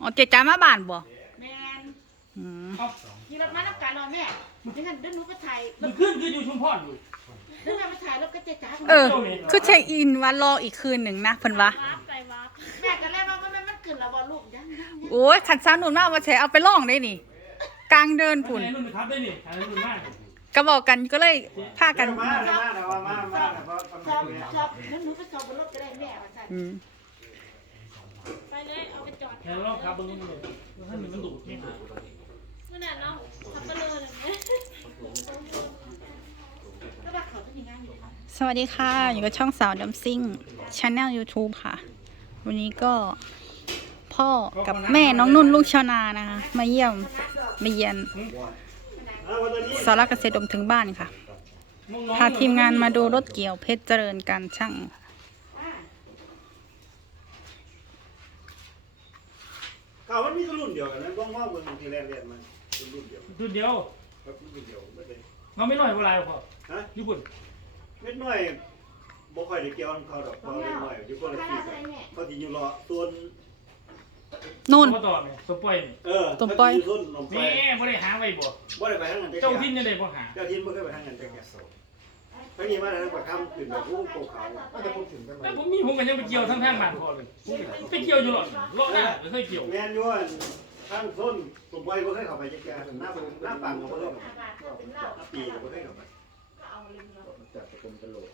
อ๋อเจจ้ามาบ้านบ่แมนอืมเอาขี่รถมาน้ำกันรอแม่ดิฉันเดินหนูไปถ่ายมันขึ้นคืออยู่ชุมพรอยู่เดินมาถ่ายรถก็เจ๊จ้าเออ คือเช็คอินว่ารออีกคืนหนึ่งนะเพิ่นว่าแม่กันแล้วว่าแม่มันขึ้นแล้วบอลูกยังยังโอ้ยขันซาหนุนมาว่าใช้เอาไปล่องได้นี่ กลางเดินคุพุ่ณนรุ่นครับได้นี่อันนั้นรุ่นมากก็บอกกันก็เลยพากันมาเลยมาแต่ว่ามามาแต่ว่าชอบชอบแล้วหนูไปชอบบนรถก็ได้แม่ว่าใช่อืมไปเลยเอาไปจอด แล้วรอบครับเบิ้งนี่เลยท่านมันดุนี่เมื่อนั้นเนาะทับเบอเลยไหมก็ว่าเขาต้องยังไงอยู่ค่ะสวัสดีค่ะ อยู่กับช่องสาวดัมซิ่งช anel YouTube ค่ะ วันนี้ก็พ่อกับแม่น้องนุ่นลูกชาวนานะคะ มาเยี่ยมมาเยียนสาระเกษตรดมถึงบ้านค่ะ พาทีมงานมาดูรถเกี่ยวเพชรเจริญการช่างค่ะ ข่าวมันมีรุ่นเดียวกันนะบ้องว่าเบิ่งที่แรกเรียนมันเป็นรุ่นเดียวรุ่นเดียวครับรุ่นเดียวไม่ได้เราไม่น้อยเวลาพอฮะญี่ปุ่นเม็ดน้อยบ่ค่อยได้เกี่ยวกับเขาดอกเพราะเล็กน้อยอยู่คนละที่กันเขาสิอยู่รอส่วนนุ่นมาต่อเนี่ยสปอยนี่เออต้มปล่อยส่วนลงไปนี่ไม่ได้หาไว้บ่บ่ได้ไปทางนั้นเจ้าทิ้นยังได้บ่หาเจ้าทินบ่เคยไปทางนั้นแต่แก่ ไปนี่มาแล้วก็ทำขึ้นแบบผู้โกเขาก็จะพูดถึงกันแต่ผมมีผมก็ยังไปเกี่ยวทั้งทางบ้านพอเลยไปเกี่ยวอยู่หรอกเลาะหน้าไม่เคยเกี่ยวแม่นอยู่ว่าทางส้นต้มปล่อยบ่เคยเข้าไปจักแก่หน้าหน้าปังก็บ่เคยเข้าไปหน้าปีก็บ่เคยเข้าไปจากตะกรมตะโหลก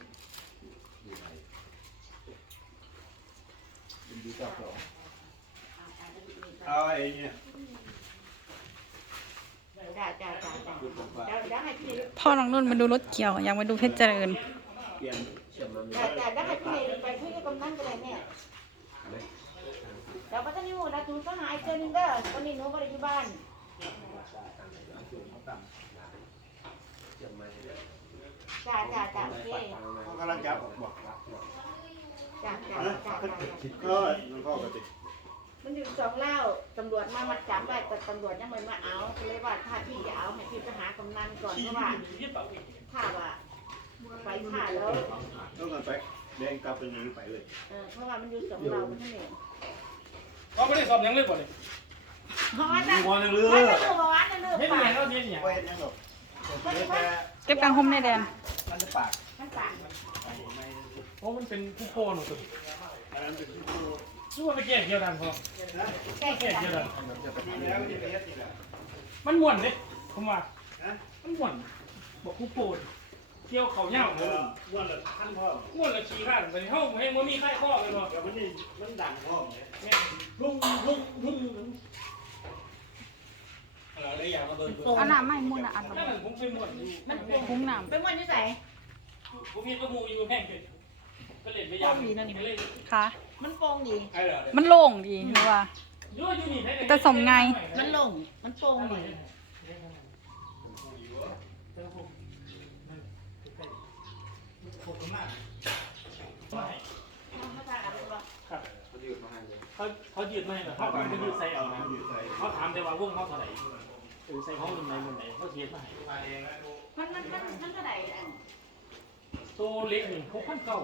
ยินดีกับเราเอาไอ้เนี่ย จ้าจ้าจ้าจ้าเดี๋ยวเดี๋ยวให้พี่พ่อน้องนุ่นมาดูรถเกี่ยว อยากมาดูเพชรเจริญเปลี่ยนเชื่อมมันจ้าจ้าเดี๋ยวให้พี่ไปคุยกับกำนันก็ได้แม่เดี๋ยวพัฒนิวนะจูนก็หายเจอนึงเด้อตอนนี้หนูบ่ได้อยู่บ้านจ้าจ้าจ้าโอเคเขากำลังจับบอกจ้าจ้าจ้าจ้า ก็มันพ่อก็ติด มันอยู่สองเล่าตำรวจมามาจับได้แต่ตำรวจยังไม่มาเอาก็เลยว่าถ้าพี่จะเอาให้พี่ไปหากำนันก่อนเพราะว่าถ้าว่าไปฆ่าแล้วต้องกันไปแดงกลับเป็นนี้ไปเลยเออเพราะว่ามันอยู่สองเรามันนั่นเองเขาไม่ได้สอบยังเลยบ่เลยเพราะว่าจะมีวันเรือว่าจะเลือกว่าจะเลือกเฮ็ดปายักงเราเฮ็ดยังไปนั่นหรอกแค่เก็บกลางห่มในแดนมันจะปากมันปากเพราะมันเป็นผู้โคหนูตัวอันนั้นเป็นผู้ชื่อ ว่าไปแก้เกี่ยวกันพอแก้แก้กันเกี่ยวกันนี่แล้วที่ไปเฮ็ดนี่แหละมันม่วนเด้ผมว่าฮะมันม่วนบอกผู้โคเกี่ยวเขาเหย้าเออวันละท่านพ่อม่วนละขี้ข้านไปเฮาให้บ่มีใครข้อเลยบ่แต่มันนี่มันดังพ่อเนี่ยแม่รุ่งรุ่งรุ่งอะไรได้อย่างมาเบิ่งเอาน้ำไม่มุ่นอะอันนั่นผมเป็นม่วนอยู่มันคุ้งน้เป็นวันที่ไหนผมมีตัวมูอยู่แพงเกิน ก็เล่นไม่ยากไปเล่นำค่ะ มันโป่งดีใครเหรอมันโล่งดีหรือว่าอยู่อยู่นี่แต่สมไง มันลงมันโป่งดีครับเขาเขายืดมาให้เหรอเขาเขายืดใส่เอานะเขาถามแต่ว่าวงเขาเท่าไหร่เออใส่ห้องมุมไหนมุมไหนเขาเทียบมาให้มันมันมันมันเท่าไหร่อัน ตัวเล็กหนึ่งเขาขั้นเก่า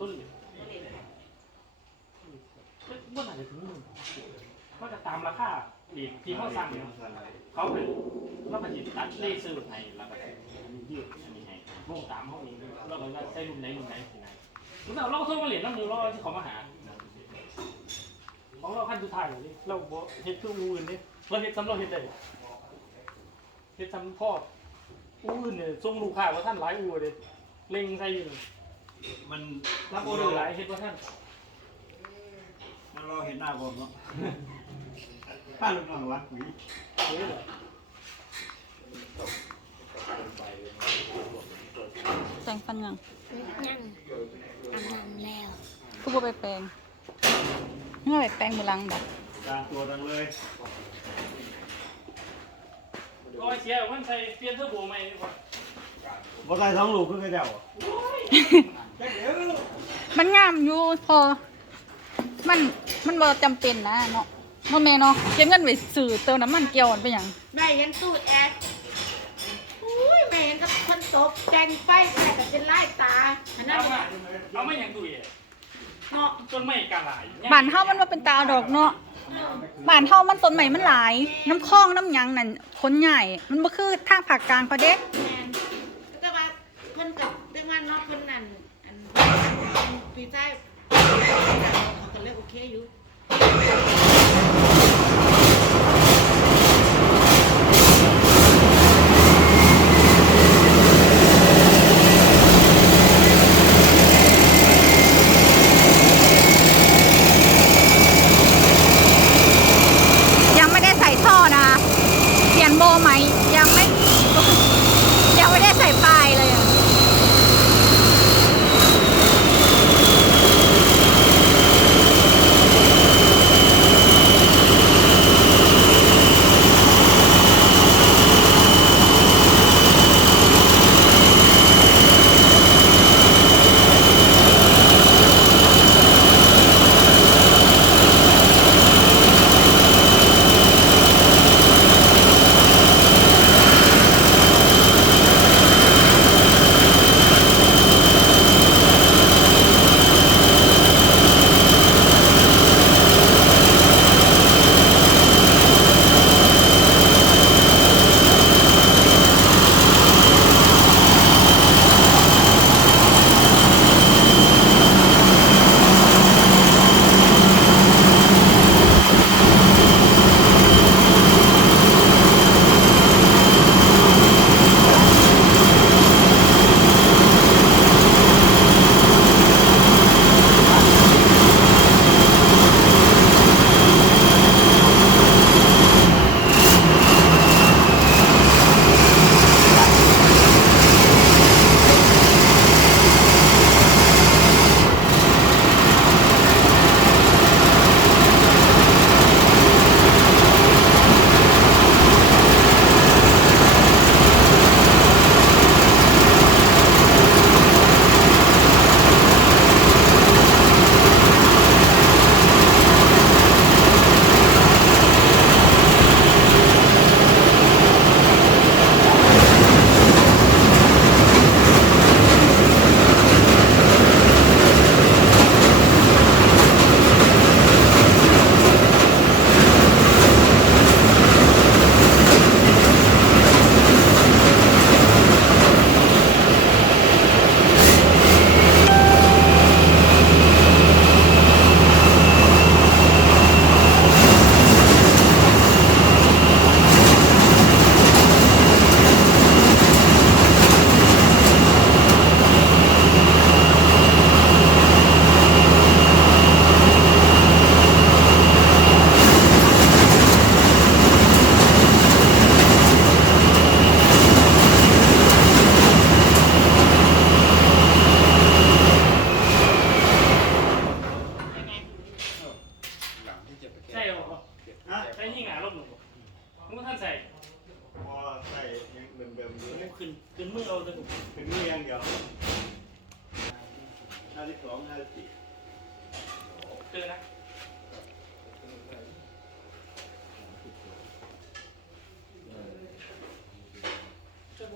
ต้นเล็กว่าไหนถึงหมื่นเขาจะตามราคาเหรียญที่เขาสั่งเนี่ยเขาเป็นเราไปตัดเลเซอร์ให้แล้วก็อันนี้ยืดอันนี้ให้วงตามเขาเองเราก็ใส่รุ่นไหนรุ่นไหนสิไหนเราเราก็โทรมาเหรียญน้ำมือเราที่เขามาหา ของเราขั้นสุดท้ายเลยเราบ่เฮ็ดเคืออูอื่นนี่เราเฮ็ดซ้ำเราเฮ็ดได้เฮ็ดซ้ำพ่ออูอื่นเนี่ยส่งลูกค้าว่าท่านหลายอูเลย เล็งใส่อยู่มันรับออเดอร์หลายเฮ็ดว่าท่านมันรอเห็นหน้าผมเนาะป้าลูกน้องรักหวีเฮ้ยเหรอแปรงฟันยังยังอาบน้ำแล้วคือบ่ไปแปรงเมื่อไปแปรงมือหลังบอกกลางตัวดังเลยร้อยเสียมันใส่เปลี่ยนเทอร์โบใหม่ดีกว่า บ่ใส่ท้องลูกคือเจ้ามันงามอยู่พอ มันมันบ่จำเป็นนะเนาะบ่แม่เนาะเก็บเงินไว้ซื้อเติมน้ำมันเกี่ยวมันไปหยังแม่เห็นตู้แอร์อุ้ยแม่เห็นกับคนตกแจงไฟแม่ก็เป็นไล่ตาอันนั้นเอามาเอามาอย่างตุ้ยเนาะต้นไม้กลางหลายบ้านเฮามันบ่เป็นตาดอกเนาะบ้านเฮามันต้นใหม่มันหลาย น้ำคลองน้ำหยังนั่นคนใหญ่ มันบ่คือทางภาคกลางเขาเด้ แม่นแต่ว่าเพิ่นกับแต่ว่าเนาะเพิ่นนั่นอันปี ใจเขาก็เลยโอเคอยู่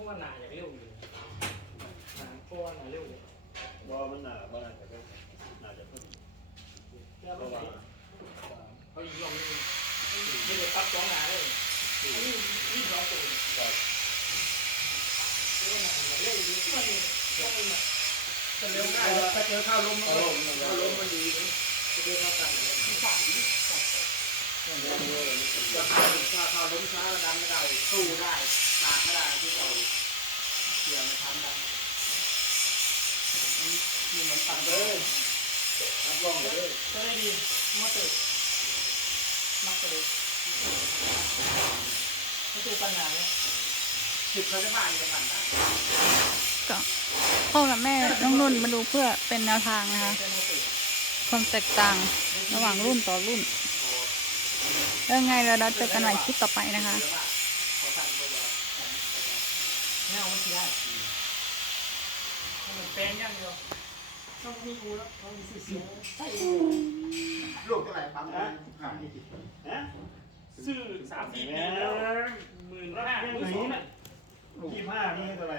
วกว่าหนาอย่างเร็วอยู่หนาเพราะว่าหนาเร็วเลยว่ามันหนาบ้านแต่ก็น่าจะเพิ่มแล้วมันเขาเขายิงลงนี่ไม่ได้ปั๊บสองหนาเลยอันนี้ยี่สองตัวเลยเร็วหนาเร็วดีที่มันต้องมันจะเร็วง่ายถ้าเจอข้าวล้มมันก็ข้าวล้มมันดีจะเจอข้าวตัดเลยถ้าข้าวถ้าข้าวล้มช้าดันไม่ได้สู้ได้ ขาดไม่ได้ที่เราเสี่ยงไม่ทันดันนี่เหมือนตัดเลยรับรองเลยจะได้ดีมาตื่นมักจะเลยไม่ตื่นปัญหาเลยสิบเขาจะบ้านจะผ่านได้ก็พ่อกับแม่น้องนุ่นมาดูเพื่อเป็นแนวทางนะคะ ความแตกต่างระหว่างรุ่นต่อรุ่นแล้วไงเราเจอกันใหม่คลิปต่อไปนะคะ ขอสั่งไปเลย เงามันสิได้ มันเป็นอย่างเดียวต้องมีกูแล้วต้องมีสื่อเสียงใช่ลูกเท่าไหร่ปั๊มเลยฮะซื้อสามสี่ปีแล้วหมื่นห้าหมื่นสองน่ะยี่ห้านี่เท่าไหร่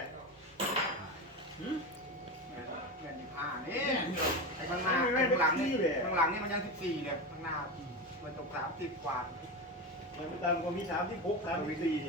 เงินผ้านี่ไอ้ข้างหน้าข้างหลังนี่ข้างหลังนี่มันยังสิบสี่เนี่ยข้างหน้ามันต้องสามสิบกว่ามันต่ำกว่ามี36 34